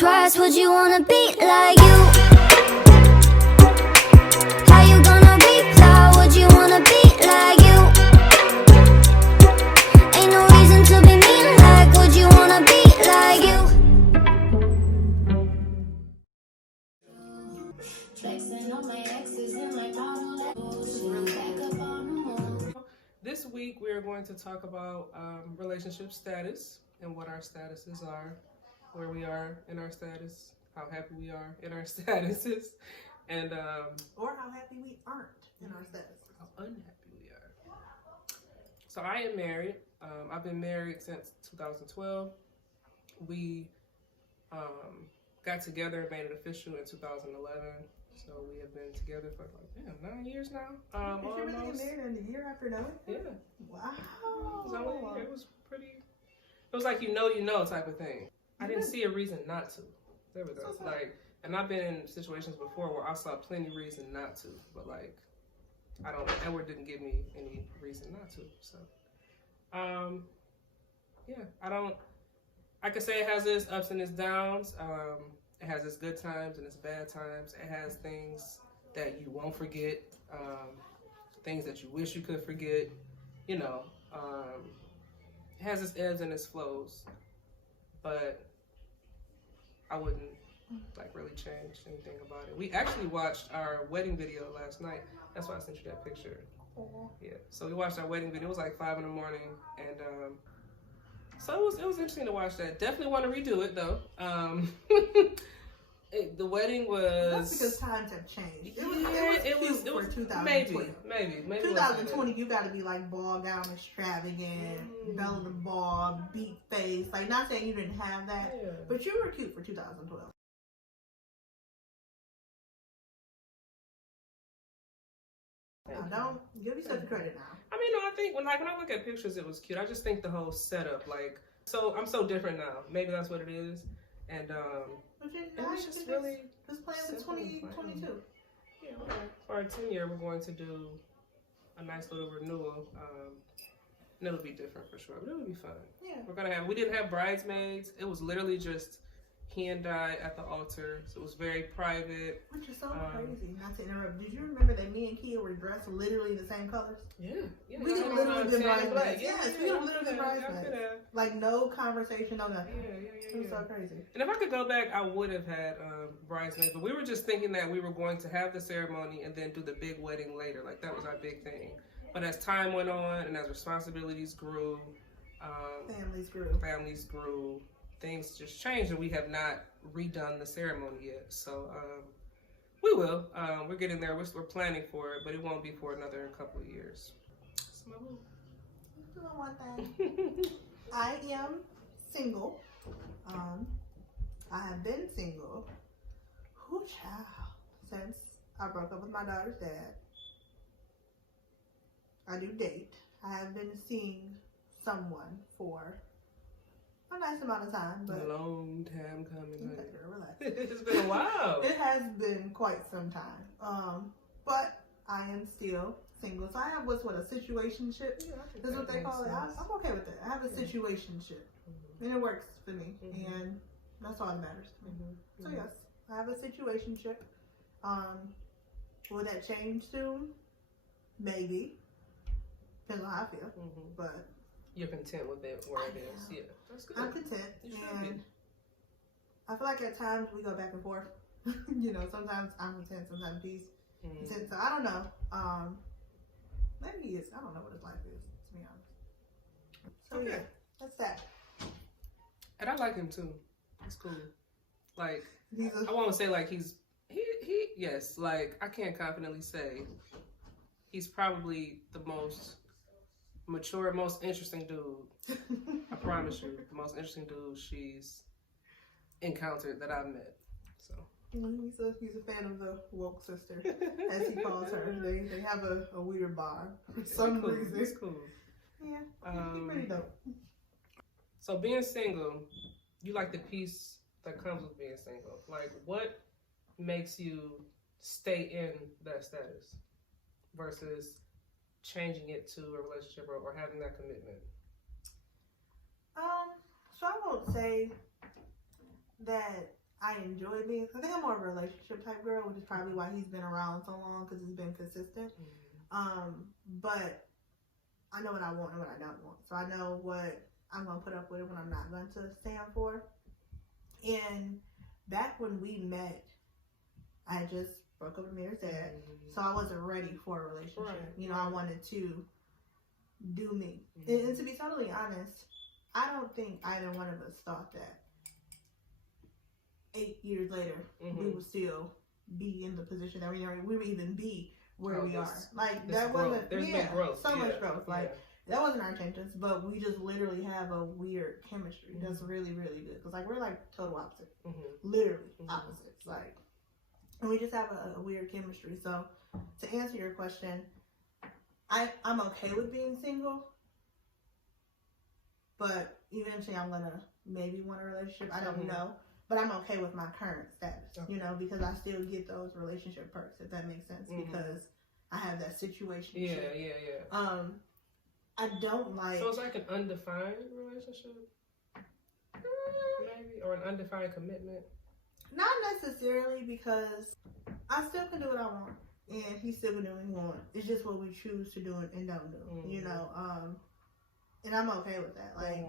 twice, would you wanna be like you? How you gonna reply? Would you wanna be like you? Ain't no reason to be mean, like, would you wanna be like you? This week we are going to talk about relationship status and what our statuses are, where we are in our status, how happy we are in our statuses, and or how happy we aren't in our status. How unhappy we are. So I am married. I've been married since 2012. We got together and made it official in 2011. So we have been together for like 9 years now. Did you really get married in a year after knowing? Yeah. Wow. It was pretty. It was like you know type of thing. I didn't see a reason not to. There we go. Like, and I've been in situations before where I saw plenty reason not to, but like, Edward didn't give me any reason not to. So, yeah, I could say it has its ups and its downs. It has its good times and its bad times. It has things that you won't forget, things that you wish you could forget. You know, it has its ebbs and its flows, but I wouldn't like really change anything about it. We actually watched our wedding video last night. That's why I sent you that picture. Yeah. So we watched our wedding video. It was like 5 in the morning, and so it was interesting to watch that. Definitely want to redo it though. The wedding was. That's because times have changed. It was for 2020. Maybe 2020. You got to be like ball gown extravagant, bell of the ball, beat face. Like, not saying you didn't have that, but you were cute for 2012. Don't give yourself the credit now. I mean, no, I think when I look at pictures, it was cute. I just think the whole setup, like, so I'm so different now. Maybe that's what it is, and it was just really. It's planned for 2022. Yeah, for our 10-year, we're going to do a nice little renewal. And it'll be different for sure, but it'll be fun. Yeah. We didn't have bridesmaids. It was literally just he and I at the altar. So it was very private. Which is so crazy. Not to interrupt. Did you remember that me and Kia were dressed literally the same colors? Yeah. We could have literally been bridesmaids. Yes, we could have literally been bridesmaids. Like, no conversation, no nothing. Yeah. It was so crazy. And if I could go back, I would have had bridesmaids. But we were just thinking that we were going to have the ceremony and then do the big wedding later. Like, that was our big thing. But as time went on and as responsibilities grew, families grew, things just changed, and we have not redone the ceremony yet. So we will. We're getting there. We're planning for it, but it won't be for another couple of years. That's my move. I'm doing one thing. I am single. I have been single. Since I broke up with my daughter's dad. I do date. I have been seeing someone for a nice amount of time, but long time coming. Relax. It's been a while. It has been quite some time. But I am still single. So I have a situationship. That's what they call it. I'm okay with that. I have a situationship, and it works for me, and that's all that matters to me. So yes, I have a situationship. Will that change soon? Maybe. Depends on how I feel. But you're content with it where it is. Yeah, that's good. I'm content, and I feel like at times we go back and forth. You know, sometimes I'm content, sometimes he's content. So I don't know. Maybe he is. I don't know what his life is, to be honest. So yeah, that's that. And I like him too. He's cool. Like, I won't say like he yes, like I can't confidently say he's probably the most mature, most interesting dude. I promise you, the most interesting dude she's encountered that I've met. So he's a fan of the woke sister, as he calls her. They have a weird bond for some reason. It's cool. Yeah, he's pretty dope. So being single, you like the peace that comes with being single. Like, what makes you stay in that status versus changing it to a relationship or having that commitment? So I won't say that I enjoy being. I think I'm more of a relationship type girl, which is probably why he's been around so long because he's been consistent. But I know what I want and what I don't want, so I know what I'm gonna put up with and what I'm not going to stand for. And back when we met, I had just broke up with Mayor's dad, so I wasn't ready for a relationship. Right. You know, I wanted to do me. And to be totally honest, I don't think either one of us thought that 8 years later we would still be in the position that we are. We would even be where we are. Like that wasn't. There's been growth. So much growth. Like that wasn't our intentions, but we just literally have a weird chemistry that's really, really good. Cause like we're like total opposite, literally opposites. Like, and we just have a weird chemistry. So to answer your question, I'm okay with being single, but eventually I'm gonna maybe want a relationship. I don't know. But I'm okay with my current status, you know, because I still get those relationship perks, if that makes sense, because I have that situation. Yeah. I don't like. So it's like an undefined relationship, maybe, or an undefined commitment. Not necessarily, because I still can do what I want, and he still can do what he wants. It's just what we choose to do and don't do, you know. And I'm okay with that. Like,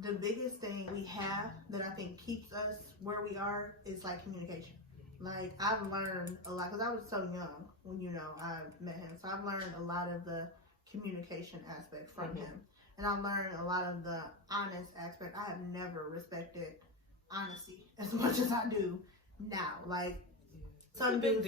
the biggest thing we have that I think keeps us where we are is, like, communication. Like, I've learned a lot, because I was so young when, you know, I met him. So I've learned a lot of the communication aspect from him. And I've learned a lot of the honest aspect. I have never respected honesty as much as I do now. Like, some dudes,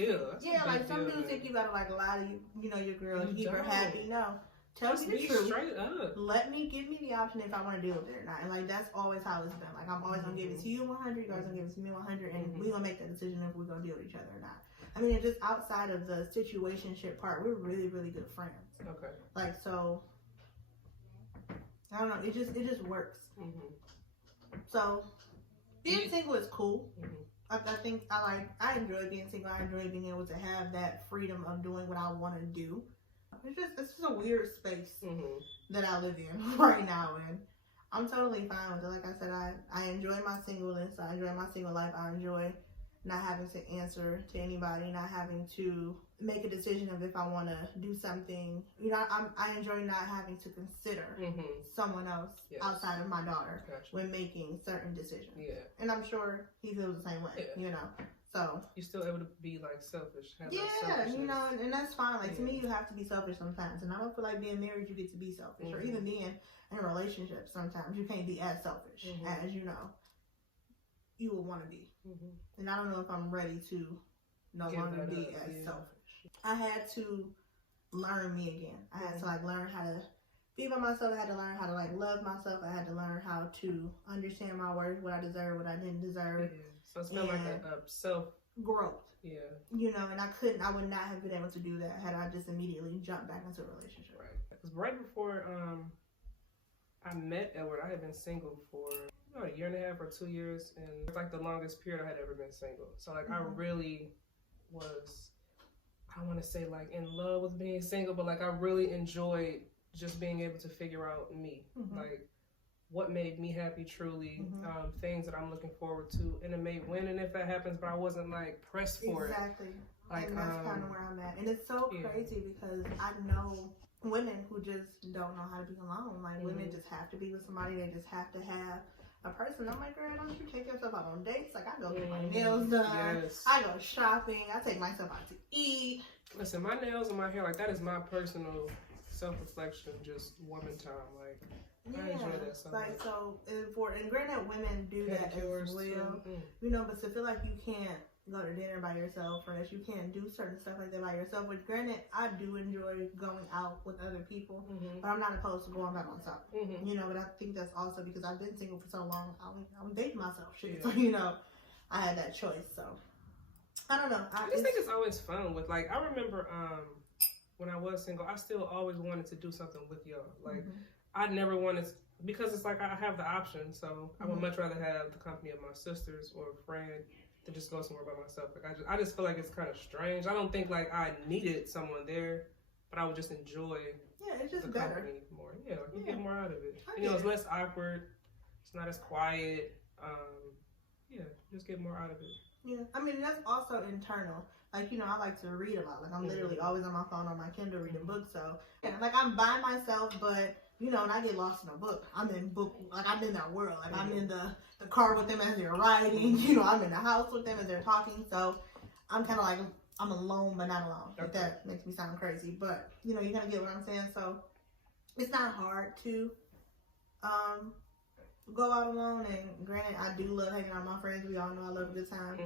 some dudes think you gotta, like, lie to you know, your girl and keep her happy. No. Tell me the truth. Straight up. Give me the option if I want to deal with it or not. And like that's always how it's been. Like I'm always gonna give it to you 100. You guys gonna give it to me 100, and we gonna make that decision if we're gonna deal with each other or not. I mean, just outside of the situationship part, we're really, really good friends. Okay. Like so, I don't know. It just works. So being single is cool. I think I enjoy being single. I enjoy being able to have that freedom of doing what I want to do. It's just a weird space that I live in right now, and I'm totally fine with it. Like I said, I enjoy my singleness. I enjoy my single life. I enjoy not having to answer to anybody, not having to make a decision of if I want to do something. You know, I enjoy not having to consider someone else outside of my daughter when making certain decisions. And I'm sure he feels the same way. You know. So you're still able to be like selfish. You know, and that's fine. Like to me, you have to be selfish sometimes, and I don't feel like being married, you get to be selfish, or even being in a relationship. Sometimes you can't be as selfish as you know you would want to be. And I don't know if I'm ready to no longer be as selfish. I had to learn me again. I had to like learn how to be by myself. I had to learn how to like love myself. I had to learn how to understand my worth, what I deserve, what I didn't deserve. So it's been like a self growth. You know, and I would not have been able to do that had I just immediately jumped back into a relationship. Right. Because right before I met Edward, I had been single for a year and a half or 2 years, and it was like the longest period I had ever been single. So like I really was, I don't want to say like in love with being single, but like I really enjoyed just being able to figure out me. Like what made me happy truly, things that I'm looking forward to, and it may win and if that happens, but I wasn't like pressed for it. Exactly. Like, and that's kind of where I'm at. And it's so crazy because I know women who just don't know how to be alone. Like women just have to be with somebody. They just have to have a person. I'm like, girl, don't you take yourself out on dates? Like I go get my nails done. I go shopping. I take myself out to eat. Listen, my nails and my hair, like that is my personal self-reflection, just woman time. Like I enjoy that so like much. So and granted women do that as well. You know, but to feel like you can't go to dinner by yourself or that you can't do certain stuff like that by yourself, which granted I do enjoy going out with other people, but I'm not opposed to going by myself. You know, but I think that's also because I've been single for so long. I'm dating myself, shit. So you know, I had that choice. So I don't know. I just think it's always fun with like I remember when I was single, I still always wanted to do something with y'all. Like I never wanted to, because it's like I have the option, so I would much rather have the company of my sisters or a friend than just go somewhere by myself. Like I just feel like it's kind of strange. I don't think like I needed someone there, but I would just enjoy it's just the better. company more. Yeah, like you get more out of it. You know, it's less awkward. It's not as quiet. just get more out of it. Yeah, I mean, that's also internal. Like, you know, I like to read a lot. Like, I'm literally always on my phone on my Kindle reading books. So, yeah, like, I'm by myself, but, you know, when I get lost in a book, I'm in I'm in that world. Like, I'm in the car with them as they're writing. You know, I'm in the house with them as they're talking. So, I'm kind of like, I'm alone, but not alone. If that makes me sound crazy. But, you know, you kind of get what I'm saying. So, it's not hard to go out alone, and granted, I do love hanging out with my friends. We all know I love a good time.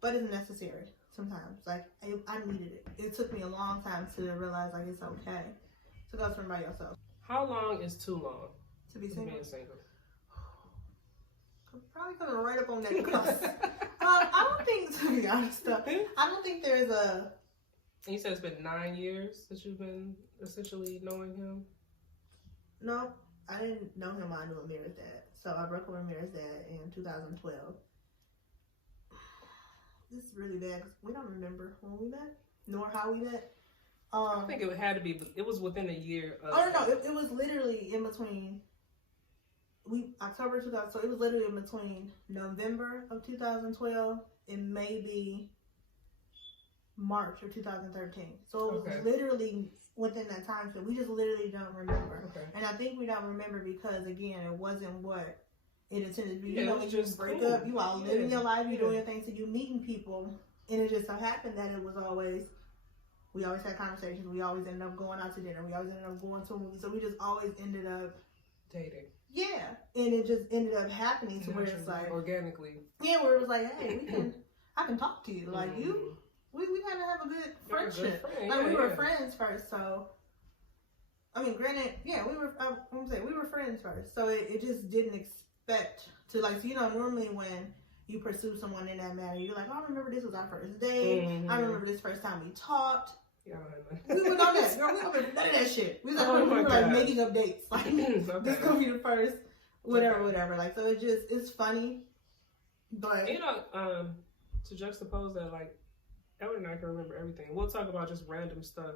But it's necessary sometimes. Like, I needed it. It took me a long time to realize, like, it's okay to go somewhere by yourself. How long is too long To be single? being single? I'm probably coming right up on that cusp. I don't think, to be honest, though, I don't think there's a... And you said it's been 9 years since you've been essentially knowing him? No, I didn't know him while I knew Amira's dad. So I broke up with Amira's dad in 2012. This is really bad because we don't remember when we met, nor how we met. I think it had to be, it was within a year of... Oh, no, it was literally in between, October 2000, so it was literally in between November of 2012 and maybe March of 2013. So it was literally within that time, so we just literally don't remember. And I think we don't remember because, again, it wasn't what it intended to be. You know, when you break up, you all living your life, you're doing your thing, so you meeting people, and it just so happened that it was always, we always had conversations, we always ended up going out to dinner, we always ended up going to a movie, so we just always ended up dating. Yeah, and it just ended up happening to where it's like organically. Yeah, where it was like, hey, I can talk to you, like you. We kind of have a good friendship. Like we were friends first, so I mean, granted, yeah, we were. I'm saying we were friends first, so it just didn't expect to like. So, you know, normally when you pursue someone in that manner, you're like, oh, I remember this was our first date. I remember this first time we talked. Yeah, we went on that. Girl, we remember none of that shit. We was like, we were like making up dates. Like this gonna be the first, whatever. Like, so it's funny, but you know, to juxtapose that, like. Ellen and I can remember everything. We'll talk about just random stuff,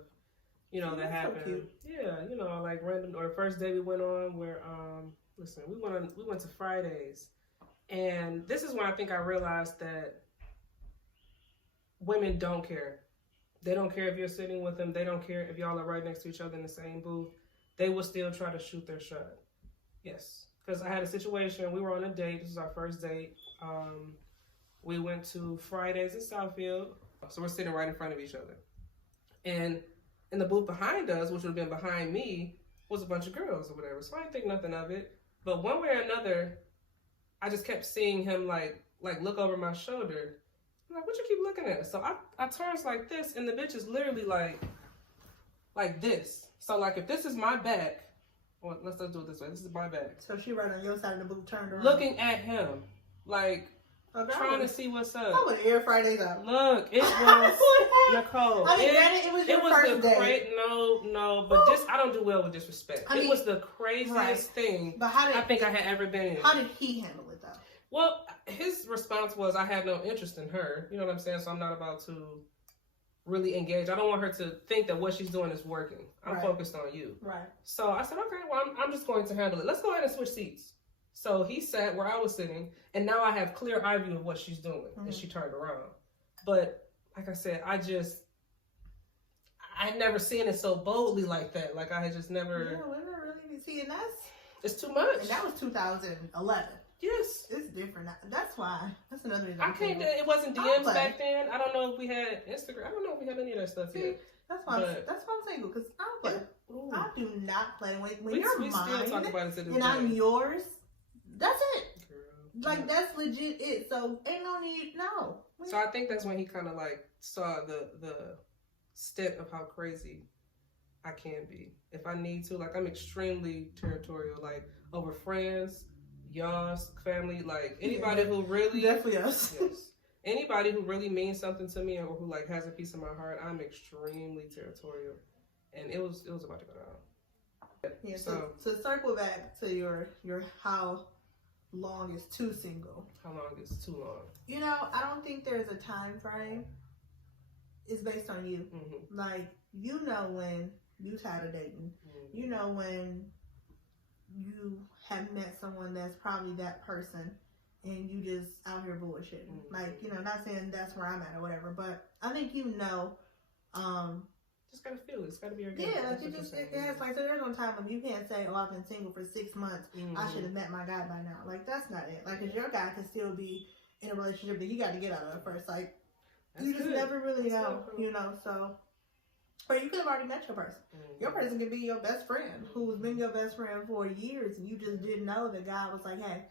you know, that happened. So yeah, you know, like random. Or the first day we went on where, listen, we went to Fridays, and this is when I think I realized that women don't care. They don't care if you're sitting with them. They don't care if y'all are right next to each other in the same booth. They will still try to shoot their shot. Yes, because I had a situation. We were on a date. This was our first date. We went to Fridays in Southfield. So we're sitting right in front of each other. And in the booth behind us, which would have been behind me, was a bunch of girls or whatever. So I didn't think nothing of it. But one way or another, I just kept seeing him like look over my shoulder. I'm like, what you keep looking at? So I turns like this, and the bitch is literally like this. So like if this is my back, well, let's do it this way. This is my back. So she right on your side of the booth, turned around. Looking at him. Like, trying to see what's up. I would air Fridays up. Look, it was Nicole. I mean, it was your first day. No, but this I don't do well with disrespect. It was the craziest thing I think I had ever been in. How did he handle it though? Well, his response was, I had no interest in her. You know what I'm saying? So I'm not about to really engage. I don't want her to think that what she's doing is working. I'm focused on you. Right. So I said, okay, well, I'm just going to handle it. Let's go ahead and switch seats. So he sat where I was sitting, and now I have clear eye view of what she's doing, and she turned around. But like I said, I never seen it so boldly like that. Like I had just never. Yeah, women really be seeing that. It's too much. And that was 2011. Yes, it's different. That's why. That's another reason. I can't. It wasn't DMs back then. I don't know if we had Instagram. I don't know if we had any of that stuff yet. That's why. That's why I'm single, because I don't play. I do not play when you're mine still talk about it to and I'm yours. That's it. Girl. Like, that's legit it. So, ain't no need, no. So, I think that's when he kind of, like, saw the step of how crazy I can be. If I need to, like, I'm extremely territorial. Like, over friends, y'all's family, like, anybody who really... Definitely us. Yes. Anybody who really means something to me or who, like, has a piece of my heart, I'm extremely territorial. And it was about to go down. Yeah, so to circle back to your how long is too single. How long is too long? You know, I don't think there's a time frame. It's based on you. Like, you know when you tired of dating. You know when you have met someone that's probably that person and you just out here bullshitting. Mm-hmm. Like, you know, not saying that's where I'm at or whatever, but I think you know, just gotta feel it. It's gotta be organic. yeah, like you just, it has, like, so there's no time when you can't say, oh, I've been single for 6 months, I should have met my guy by now. Like, that's not it. Like, cause your guy can still be in a relationship that you got to get out of first. Like, That's you just good. never really That's know, good. you know, so. Or you could have already met your person. Your person could be your best friend who's been your best friend for years, and you just didn't know that God was like, hey,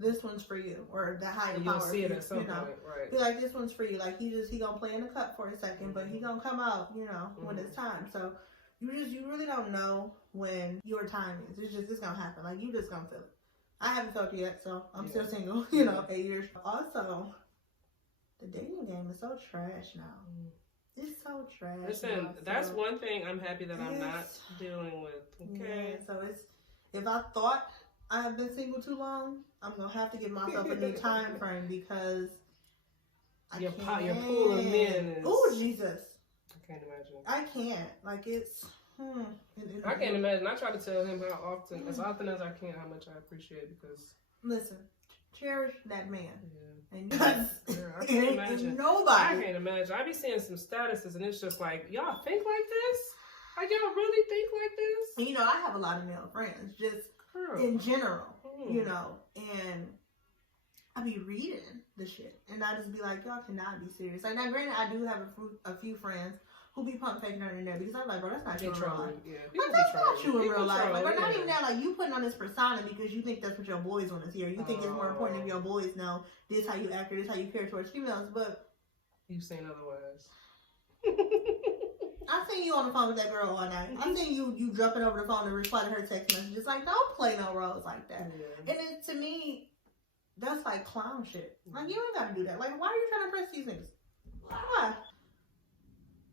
this one's for you, or the higher and power. you'll see it at some you know, point, right? be like, this one's for you. Like, he gonna play in the cup for a second, but he gonna come out, you know, when it's time. So you really don't know when your time is. It's gonna happen. Like, you just gonna feel it. I haven't felt it yet, so I'm still single. You know, 8 years. Also, the dating game is so trash now. It's so trash. Listen, now, that's so one thing I'm happy that I'm not dealing with. Okay. yeah, so it's, if I thought I have been single too long, I'm gonna have to give myself a new time frame because Your pool of men is. Oh Jesus! I can't imagine. I can't. Like, it's. I can't imagine. I try to tell him how often, as often as I can, how much I appreciate it because. Listen, cherish that man. Yeah. And I can't imagine. Nobody. I can't imagine. I be seeing some statuses and it's just like, y'all think like this? Like, y'all really think like this? And, you know, I have a lot of male friends, just Girl. in general, you know, and I be reading the shit, and I just be like, y'all cannot be serious. Like, now, granted, I do have a few friends who be pump faking on the internet because I'm like, bro, that's not true in real life. Yeah. Like, that's not true in real life. Like, yeah. we're not even that. Like, you putting on this persona because you think that's what your boys want to hear. You think it's more important if your boys know this how you act or this how you care towards females. But you've seen otherwise. I've seen you on the phone with that girl all night. I've seen you jumping over the phone to reply to her text messages. Like, don't play no roles like that. Yeah. And then, to me, that's like clown shit. Like, you ain't got to do that. Like, why are you trying to press these niggas? Why?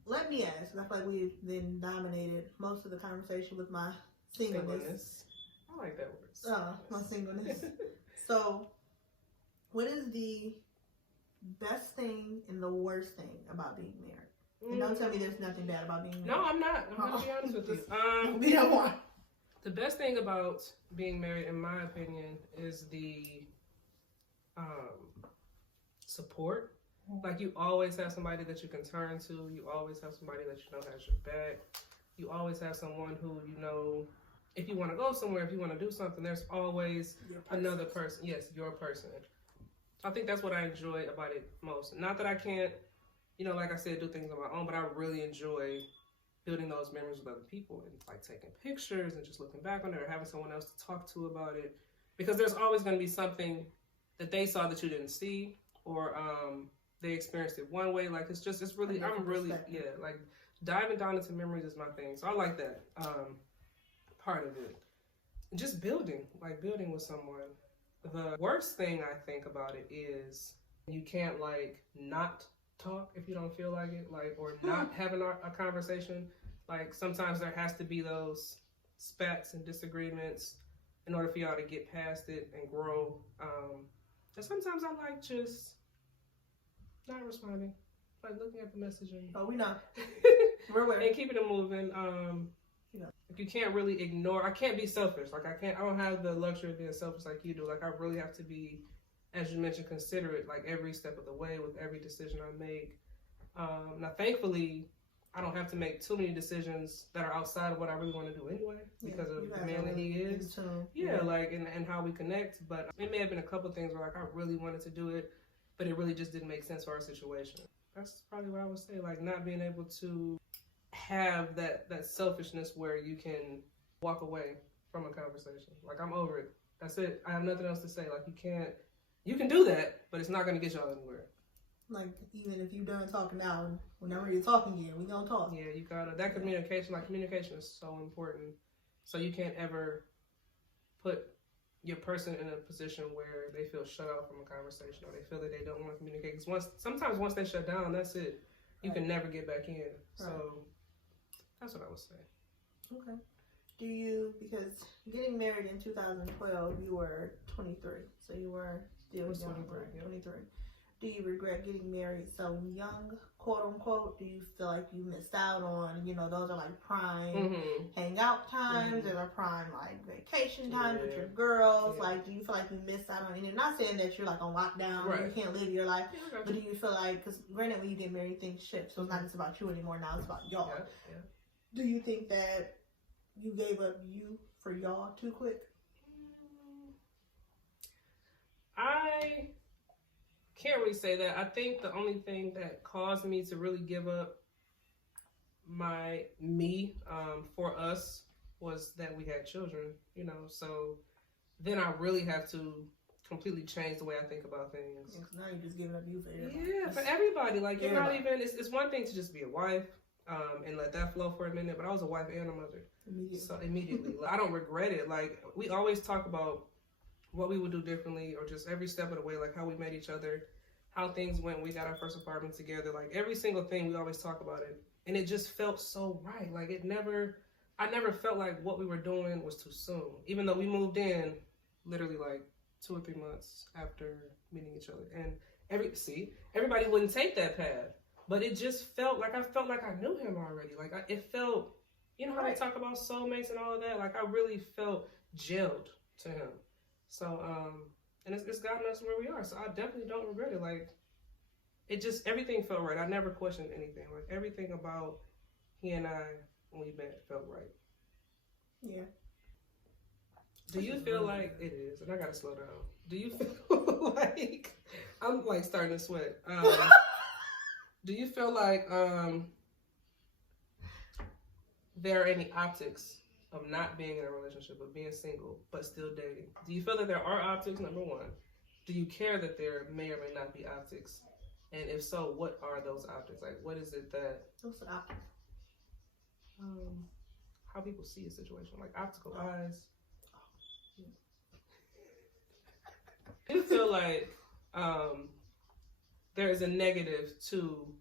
Let me ask. I feel like we've then dominated most of the conversation with my singleness. I like that word. My singleness. So, what is the best thing and the worst thing about being married? And don't tell me there's nothing bad about being married. No, I'm not. I'm going to be honest with you. We don't want. The best thing about being married, in my opinion, is the support. Like, you always have somebody that you can turn to. You always have somebody that you know has your back. You always have someone who, you know, if you want to go somewhere, if you want to do something, there's always another person. Yes, your person. I think that's what I enjoy about it most. Not that I can't, you know, like I said, do things on my own, but I really enjoy building those memories with other people and, like, taking pictures and just looking back on it or having someone else to talk to about it. Because there's always going to be something that they saw that you didn't see, or they experienced it one way. Like, it's really, I'm really, like, diving down into memories is my thing. So I like that part of it. Just building with someone. The worst thing I think about it is you can't, like, not talk if you don't feel like it, like, or not having a conversation. Like, sometimes there has to be those spats and disagreements in order for y'all to get past it and grow. And sometimes I like just not responding, like looking at the messaging. Oh, we know. We're aware. And keeping it moving. Like, you can't really ignore. I can't be selfish. Like, I don't have the luxury of being selfish like you do. Like, I really have to be, as you mentioned, considerate, like, every step of the way with every decision I make. Now, thankfully, I don't have to make too many decisions that are outside of what I really want to do anyway, because of the man that he is. Like, and how we connect. But it may have been a couple of things where, like, I really wanted to do it, but it really just didn't make sense for our situation. That's probably what I would say. Like, not being able to have that selfishness where you can walk away from a conversation. Like, I'm over it. That's it. I have nothing else to say. Like, you can do that, but it's not going to get y'all anywhere. Like, even if you're done talking now, whenever you're talking again, we gonna talk. Yeah, you gotta, that communication, like, communication is so important. So you can't ever put your person in a position where they feel shut out from a conversation or they feel that they don't want to communicate. Because sometimes once they shut down, that's it. You can never get back in. So that's what I would say. Okay. Because getting married in 2012, you were 23. So you were still young, 23, right? yeah. 23. Do you regret getting married so young, quote unquote? Do you feel like you missed out on, those are like prime hangout times, and are prime like vacation times with your girls? Like, do you feel like you missed out on anything? Not saying that you're like on lockdown and you can't live your life, but do you feel like, because granted when you get married things shift, so it's not just about you anymore, now it's about y'all. Do you think that you gave up you for y'all too quick? I can't really say that. I think the only thing that caused me to really give up me for us was that we had children, so then I really have to completely change the way I think about things. Now you're just giving up you for everybody. Yeah, for everybody. Like, you're not even, it's one thing to just be a wife and let that flow for a minute, but I was a wife and a mother. So immediately. Like, I don't regret it. Like, we always talk about what we would do differently, or just every step of the way, like how we met each other, how things went when we got our first apartment together. Like, every single thing, we always talk about it. And it just felt so right. Like, I never felt like what we were doing was too soon. Even though we moved in literally like 2 or 3 months after meeting each other. And everybody wouldn't take that path. But it just felt like I knew him already. Like, it felt, how they talk about soulmates and all of that? Like, I really felt gelled to him. So, and it's gotten us where we are. So I definitely don't regret it. Like, everything felt right. I never questioned anything. Like, everything about he and I, when we met, felt right. Yeah. Do you feel like, it is, and I gotta slow down. Do you feel like, I'm like starting to sweat. Do you feel like there are any optics of not being in a relationship, of being single, but still dating? Do you feel that there are optics, number one? Do you care that there may or may not be optics? And if so, what are those optics? Like, what is it that... What's the optics? How people see a situation, like optical eyes. Yeah. Do you feel like there is a negative to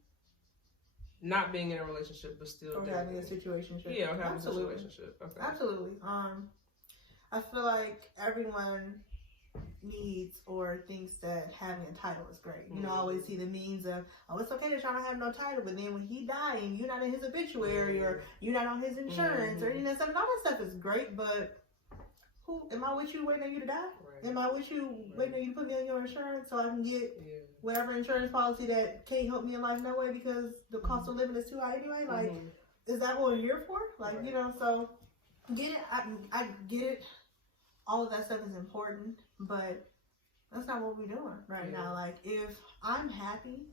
not being in a relationship but still having a situationship? Yeah, or having a situationship. Okay. Absolutely. I feel like everyone needs or thinks that having a title is great. I always see the memes of, it's okay that y'all don't have no title, but then when he died and you're not in his obituary or you're not on his insurance or stuff, and all that stuff is great, but who am I with you waiting on you to die? Right. Am I with you waiting on you to put me on your insurance so I can get whatever insurance policy that can't help me in life no way because the cost of living is too high anyway? Like, is that what we're here for? Like, so get it. I get it. All of that stuff is important, but that's not what we're doing right now. Like, if I'm happy,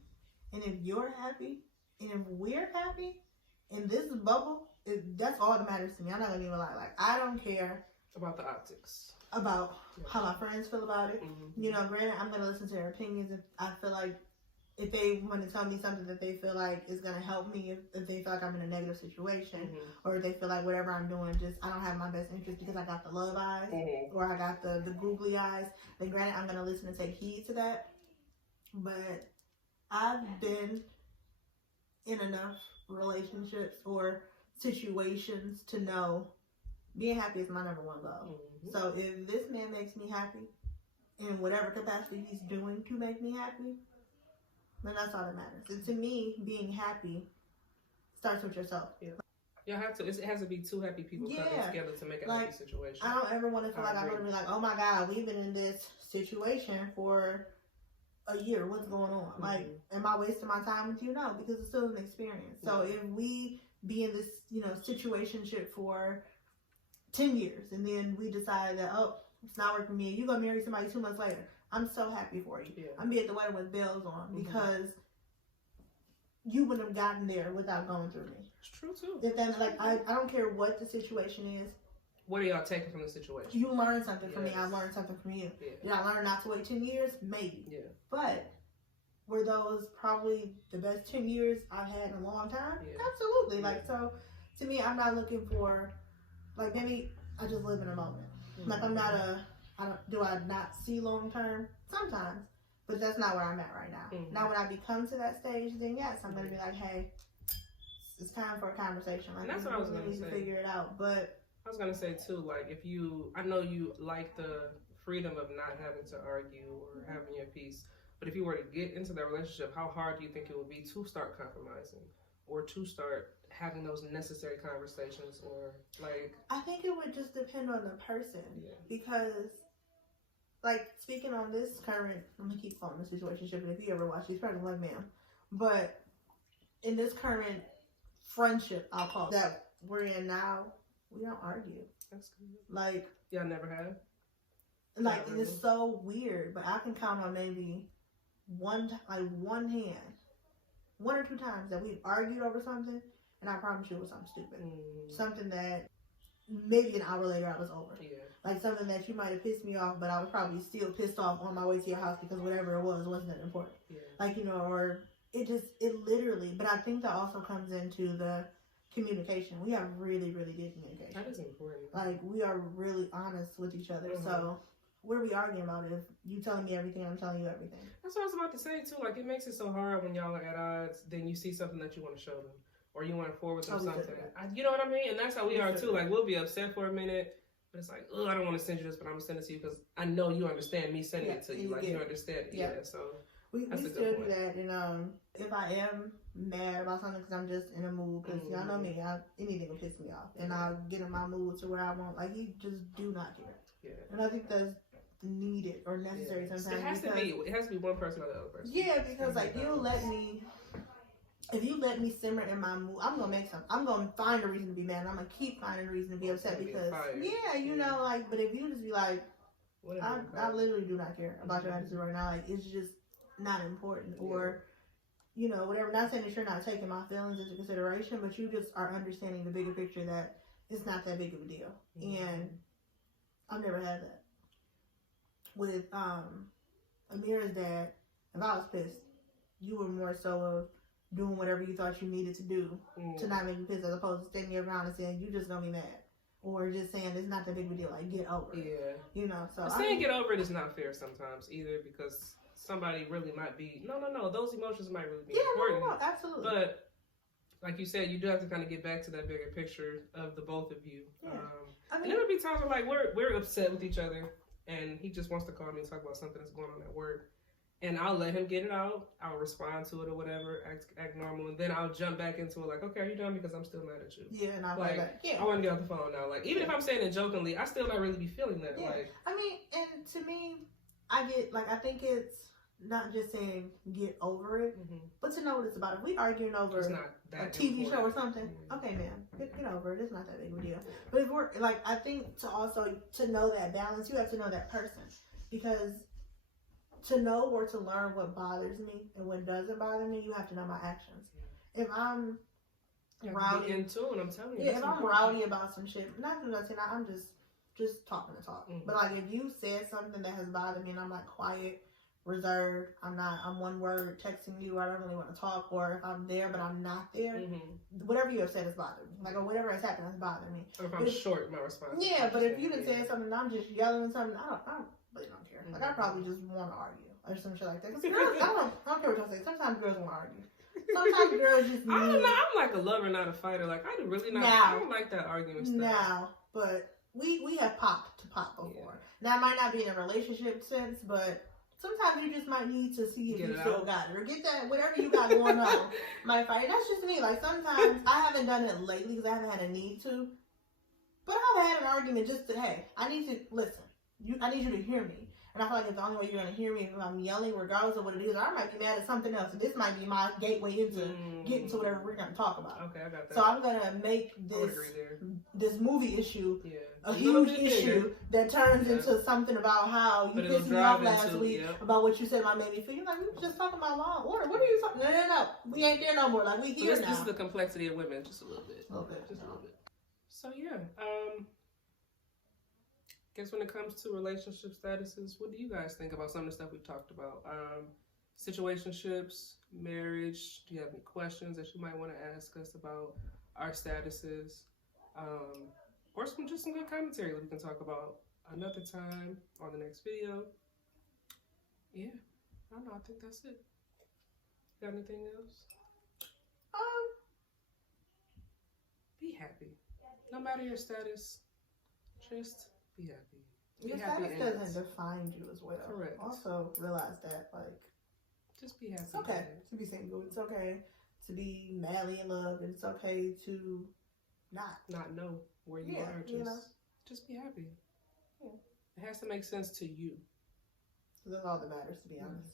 and if you're happy, and if we're happy in this bubble, that's all that matters to me. I'm not gonna even lie. Like, I don't care about the optics, about how my friends feel about it. Granted, I'm gonna listen to their opinions if I feel like, if they want to tell me something that they feel like is going to help me, if they feel like I'm in a negative situation, or if they feel like whatever I'm doing, I don't have my best interest because I got the love eyes, or I got the googly eyes, then granted, I'm going to listen and take heed to that. But I've been in enough relationships or situations to know being happy is my number one goal. So if this man makes me happy, in whatever capacity he's doing to make me happy, then that's all that matters. And to me, being happy starts with yourself. You have to. It has to be two happy people coming together to make a happy situation. I don't ever want to feel like I'm going to be like, oh my God, we've been in this situation for a year. What's going on? Like, am I wasting my time with you? No, because it's still an experience. So if we be in this, situationship for 10 years, and then we decide that, it's not working for me, and you're going to marry somebody 2 months later, I'm so happy for you. I'm be at the wedding with bells on because you wouldn't have gotten there without going through me. It's true too. Then, I don't care what the situation is. What are y'all taking from the situation? You learn something from me. I learned something from you. Did I learn not to wait 10 years? Maybe. But were those probably the best 10 years I've had in a long time? Absolutely. So to me, I'm not looking for, maybe I just live in a moment. I'm not do I not see long term? Sometimes, but that's not where I'm at right now. Now, when I become to that stage, then yes, I'm gonna be like, hey, it's time for a conversation. And that's what I was gonna say. To figure it out, but I was gonna say too, I know you like the freedom of not having to argue or having your peace, But if you were to get into that relationship, how hard do you think it would be to start compromising or to start having those necessary conversations, or like? I think it would just depend on the person. Yeah. Because, like, speaking on this current, I'm gonna keep calling the situationship, and if you ever watch, he's probably like, ma'am. But in this current friendship, I'll call it, that we're in now, we don't argue. That's good. Like, Y'all never have? like, Not and it's really. so weird, but I can count on maybe one hand, 1 or 2 times that we've argued over something, and I promise you it was something stupid. Something that maybe an hour later I was over. Yeah. Like something that you might have pissed me off, but I was probably still pissed off on my way to your house because whatever it wasn't that important. Yeah. Like, you know, or it literally, but I think that also comes into the communication. We have really, really good communication. That is important. Like, we are really honest with each other. So what are we arguing about if you telling me everything, I'm telling you everything? That's what I was about to say too. Like, it makes it so hard when y'all are at odds. Then you see something that you want to show them, or you want to forward them something. You know what I mean? And that's how we are too. Like, we'll be upset for a minute, but it's like, oh, I don't want to send you this, but I'm gonna send it to you because I know you understand me sending it to you. Like, you understand it. Yeah. So we that's a still good do point. that. And if I am mad about something because I'm just in a mood, because y'all know me, anything will piss me off, and I'll get in my mood to where I won't. Like, you just do not care. Yeah. And I think that's needed or necessary sometimes. It has to be one person or the other person. Yeah, because like if you let me simmer in my mood, I'm gonna find a reason to be mad, and I'm gonna keep finding a reason to be upset because you know, like, but if you just be like, I literally do not care about your attitude right now, like, it's just not important, or you know, whatever. Not saying that you're not taking my feelings into consideration, but you just are understanding the bigger picture that it's not that big of a deal. And I've never had that with Amira's dad. If I was pissed, you were more so of doing whatever you thought you needed to do to not make me pissed, as opposed to standing around and saying you just gonna be mad, or just saying it's not that big of a deal, like, get over it. Yeah, you know. So saying get over it is not fair sometimes either, because somebody really might be no. Those emotions might really be important. No, absolutely. But like you said, you do have to kind of get back to that bigger picture of the both of you. Yeah. And there would be times where, like, we're upset with each other, and he just wants to call me and talk about something that's going on at work. And I'll let him get it out. I'll respond to it or whatever, act normal, and then I'll jump back into it like, okay, are you done? Because I'm still mad at you. Yeah, and I'll like, I want to get off the phone now. Like, even if I'm saying it jokingly, I still not really be feeling that. Yeah. Like, I mean, and to me, I think it's not just saying get over it, but to know what it's about. If we arguing over a TV show or something, okay, man, get over it. It's not that big of a deal. But if we're like, I think to know that balance, you have to know that person, because to know or to learn what bothers me and what doesn't bother me, you have to know my actions. If I'm rowdy, in tune, I'm telling you. Yeah, if I'm rowdy about some shit, not nothing, I'm just talking to talk. But like, if you said something that has bothered me and I'm like quiet, reserved, I'm one word texting you, I don't really want to talk, or if I'm there but I'm not there, whatever you have said has bothered me. Like, or whatever has happened has bothered me. Or if I'm short, my response. Yeah, but if you done said something and I'm just yelling something, I really don't care. Like, I probably just want to argue or some shit like that. 'Cause girls, I don't care what y'all say. Sometimes girls want to argue. Sometimes girls just need... I don't know. I'm like a lover, not a fighter. Like, I do really not. I don't like that argument stuff. Now, but we have popped before. Yeah. Now, it might not be in a relationship sense, but sometimes you just might need to see if you still got it, or get that whatever you got going on. Might fight. That's just me. Like, sometimes I haven't done it lately because I haven't had a need to. But I've had an argument just to, hey, I need to listen. I need you to hear me. And I feel like it's the only way you're going to hear me if I'm yelling, regardless of what it is. Or I might be mad at something else. And this might be my gateway into getting to whatever we're going to talk about. Okay, I got that. So I'm going to make this movie issue a huge issue that turns into something about how you pissed me off last week, about what you said about made me feel. You're like, we were just talking about law and order. What are you talking? No. We ain't there no more. Like, we here now. This is the complexity of women, just a little bit. Just a little bit. So, yeah. Guess when it comes to relationship statuses, what do you guys think about some of the stuff we've talked about? Situationships, marriage. Do you have any questions that you might want to ask us about our statuses? Or some good commentary that we can talk about another time on the next video. Yeah, I don't know. I think that's it. Got anything else? Be happy. No matter your status, just be happy. Your status doesn't define you as well. Correct. Also realize that, like, Just be happy. It's okay to be single. It's okay to be madly in love. And it's okay to not know where you are. Just be happy. Yeah. It has to make sense to you. That's all that matters, to be honest.